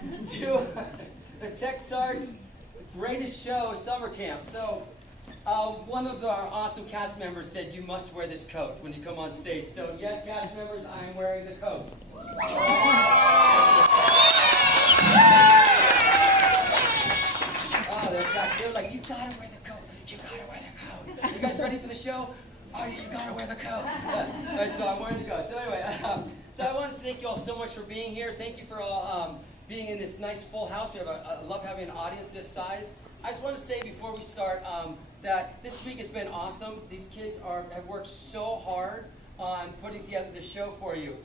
to the TechStart's Greatest Show summer camp. So one of our awesome cast members said you must wear this coat when you come on stage. So yes, cast members, I am wearing the coats. Oh, those guys, they're like, you gotta wear the coat. You gotta wear the coat. You guys ready for the show? Oh, you gotta wear the coat. All right, so I'm wearing the coat. So anyway, so I want to thank you all so much for being here. Thank you for all being in this nice full house. I love having an audience this size. I just want to say before we start that this week has been awesome. These kids have worked so hard on putting together this show for you.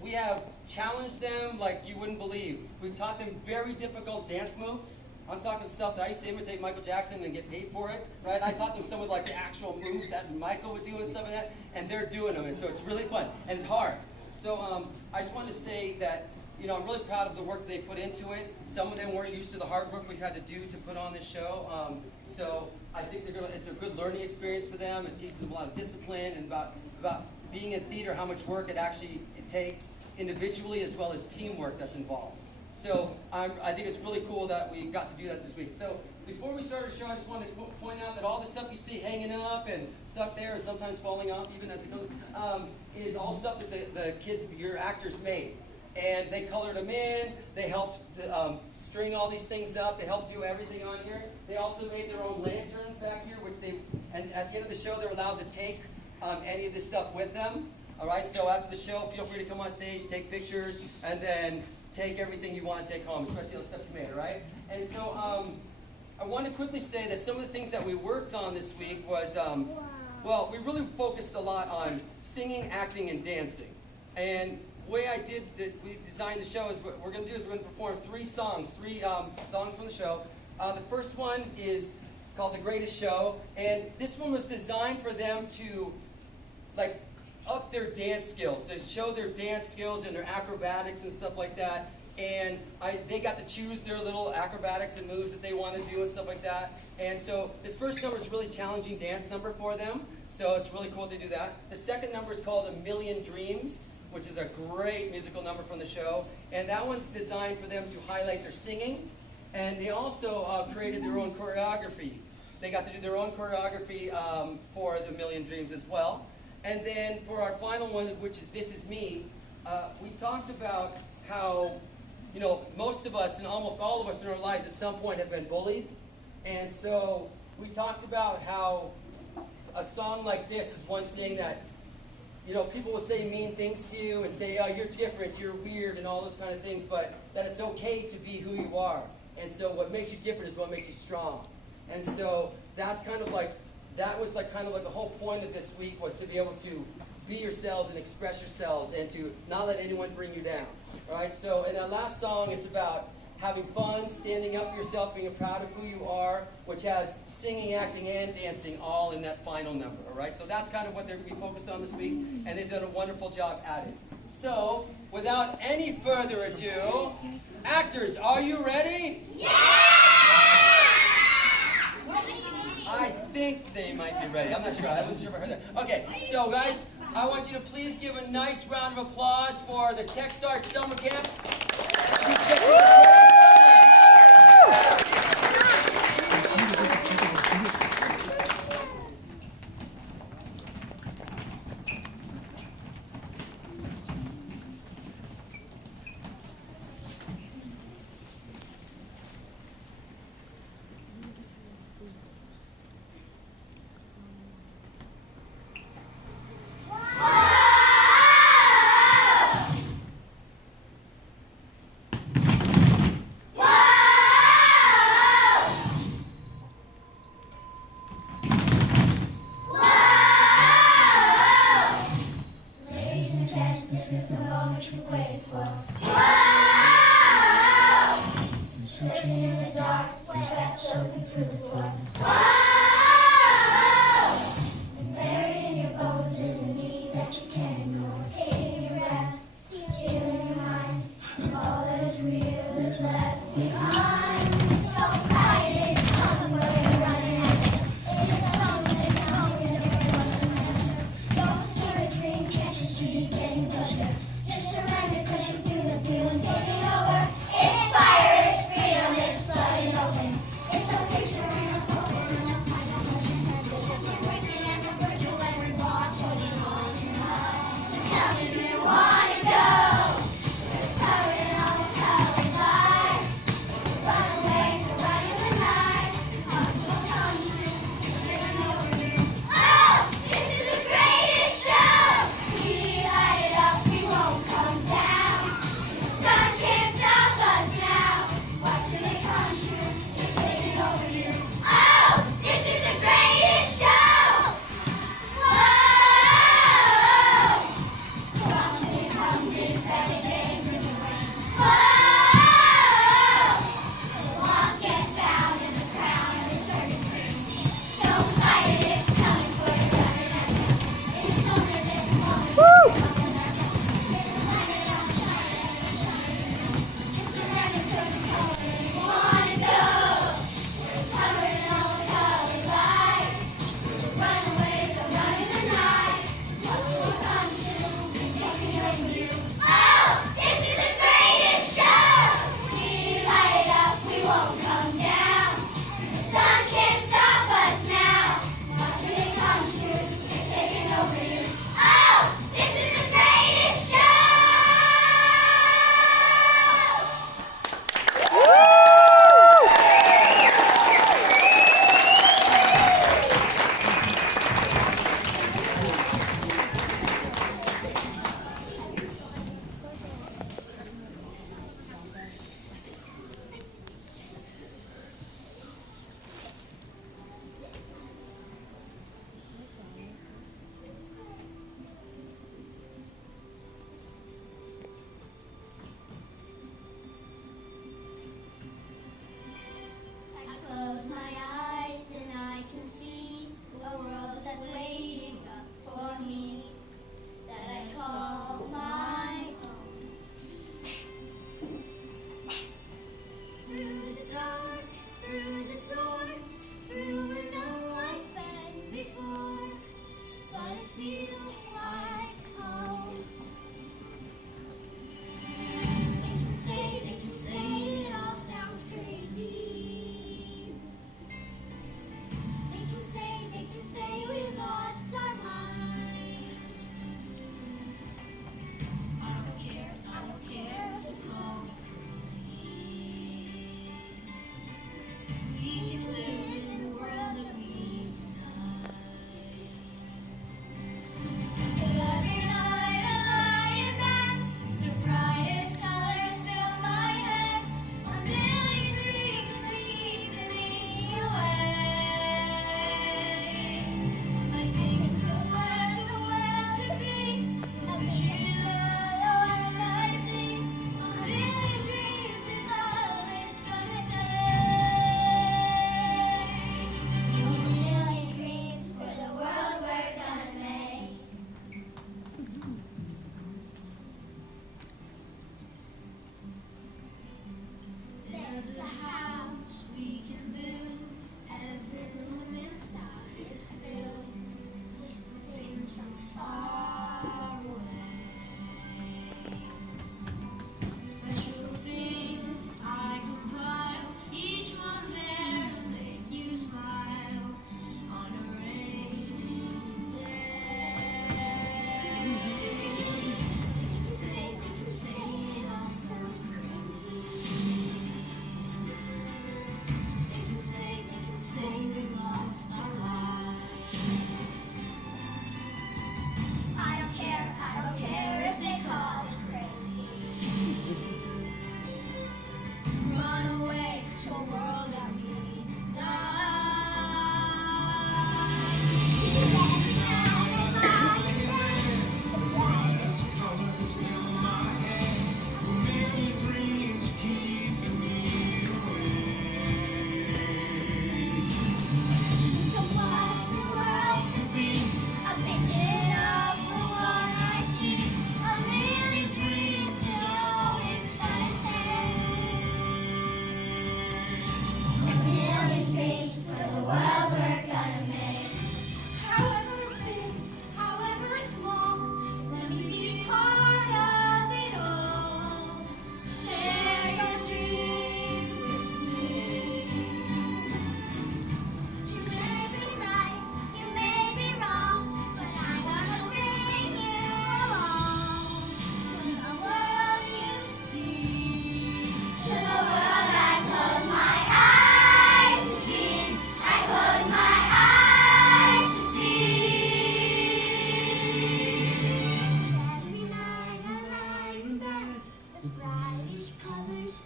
We have challenged them like you wouldn't believe. We've taught them very difficult dance moves. I'm talking stuff that I used to imitate Michael Jackson and get paid for it, right? I taught them some of like the actual moves that Michael would do and stuff like that, and they're doing them, and so it's really fun, and it's hard. So I just wanted to say that, you know, I'm really proud of the work they put into it. Some of them weren't used to the hard work we've had to do to put on this show, so I think it's a good learning experience for them. It teaches them a lot of discipline and about being in theater, how much work it takes individually as well as teamwork that's involved. So I think it's really cool that we got to do that this week. So before we start the show, I just wanted to point out that all the stuff you see hanging up and stuck there and sometimes falling off even as it goes, is all stuff that the kids, your actors made. And they colored them in, they helped string all these things up, they helped do everything on here. They also made their own lanterns back here, and at the end of the show, they're allowed to take any of this stuff with them. All right, so after the show, feel free to come on stage, take pictures, and then take everything you want to take home, especially all the stuff you made, all right? And so I want to quickly say that some of the things that we worked on this week was, well, we really focused a lot on singing, acting, and dancing. And the way we designed the show is what we're going to do is we're going to perform three songs from the show. The first one is called The Greatest Show, and this one was designed for them to, like, up their dance skills, to show their dance skills and their acrobatics and stuff like that. And they got to choose their little acrobatics and moves that they want to do and stuff like that. And so this first number is a really challenging dance number for them. So it's really cool to do that. The second number is called A Million Dreams, which is a great musical number from the show. And that one's designed for them to highlight their singing. And they also created their own choreography. They got to do their own choreography for The Million Dreams as well. And then for our final one, which is This Is Me, we talked about how, you know, most of us and almost all of us in our lives at some point have been bullied. And so we talked about how a song like this is one saying that, you know, people will say mean things to you and say, oh, you're different, you're weird, and all those kind of things, but that it's okay to be who you are. And so what makes you different is what makes you strong. And so that's kind of like, that was like kind of like the whole point of this week, was to be able to be yourselves and express yourselves and to not let anyone bring you down. All right, so in that last song, it's about having fun, standing up for yourself, being proud of who you are, which has singing, acting, and dancing all in that final number. All right, so that's kind of what they're going to be focused on this week, and they've done a wonderful job at it. So without any further ado, actors, are you ready? Yeah! I think they might be ready. I'm not sure. I wasn't sure if I heard that. Okay, so guys, I want you to please give a nice round of applause for the TechStart Summer Camp. This is the moment you waited for. Whoa! Searching in the dark, steps soaking through the floor. Whoa! And buried in your bones is a need that you can't ignore. Taking your breath, stealing your mind, and all that is real is left behind. Don't fight it, it's something where we're running after. It's something that's coming that we're running after. Don't steer a dream, can't you see it getting closer? Just surrender, pushing through the feeling, taking over. It's fire.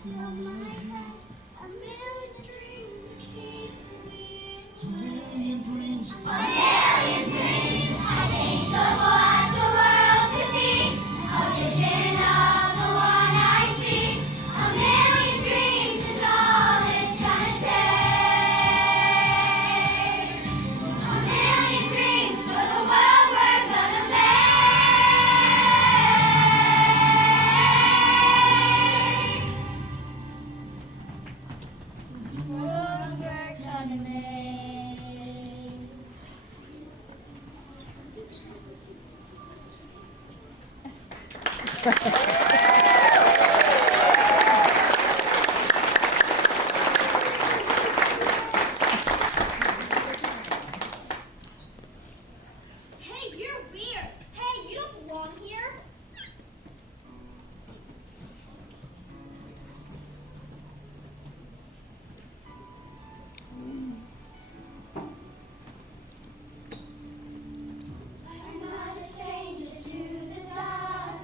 fill my head. A million dreams that keep me. A million dreams. A million dreams. I think of what the world could be. A vision of the one I see. A million dreams is all it's gonna take. A million dreams for the world we're gonna make. World we're gonna make. Hey, you're weird. Hey, you don't belong here. I'm not a stranger to the dark.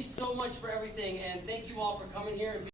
you so much for everything, and thank you all for coming here and